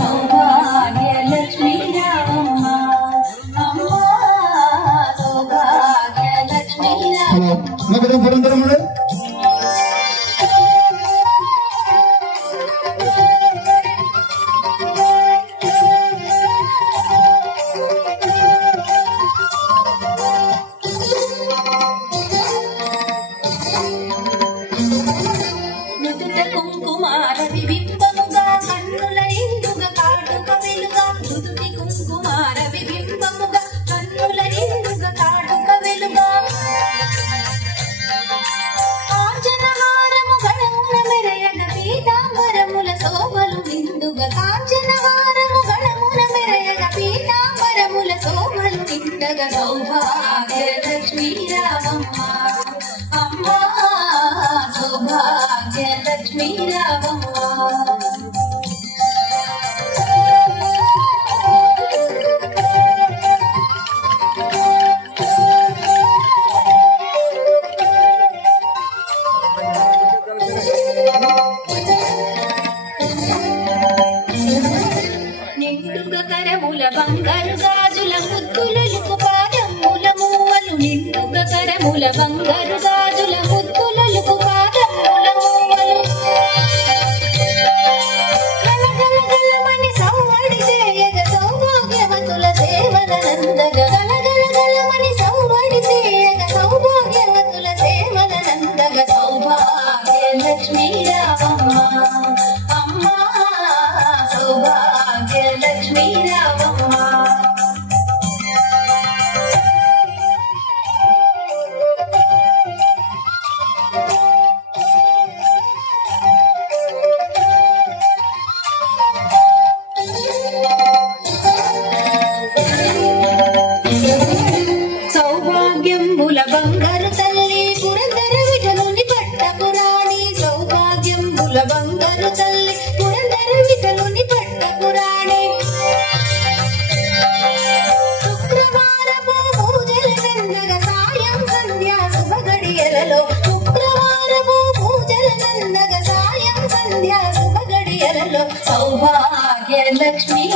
సౌభాగ్యలక్ష్మీ రావమ్మ అమ్మ సౌభాగ్యలక్ష్మీ రావమ్మ. కుంకుమారవి బింబముగా కన్నుల నిండుగా కాటుక వెలుగా నుదుటి కుంకుమారవి బింబముగా కన్నుల నిండుగా కాటుక వెలుగా కాంచనహారము గణముల మెరయగ పీతాంబరముల శోభలు నిండుగా కాంచనహారము గణముల మెరయగ పీతాంబరముల శోభలు నిండగా సౌభాగ్యలక్ష్మీ రావమ్మ అమ్మ సౌభాగ్యలక్ష్మీ రావమ్మ. నిండుగా కరముల బంగారు గాజుల ముద్దులకు పాదముల మూవలు నిండుగా కరముల బంగారు గాజుల ముద్దులకు పాదముల మూవలు గలగలగలమని సవ్వడి చేయగ సౌభాగ్యవతుల సేవల నందగా గలగలగలమని సవ్వడి చేయగ సౌభాగ్యవతుల సేవల నందగా సౌభాగ్యలక్ష్మీ రావమ్మ అమ్మ సౌభాగ్యలక్ష్మీ రావమ్మ. సౌభాగ్యంబుల బంగారు తల్లి పురందర విఠలుని పట్టపురాణి సౌభాగ్యంబుల బంగారు తల్లి పురందర విఠలుని పట్టపురాణి శుక్రవారపు పూజల నందగ సాయం సంధ్యా శుభగడియలలో శుక్రవారపు పూజల నందగ సాయం సంధ్యా శుభగడియలలో సౌభాగ్యలక్ష్మీ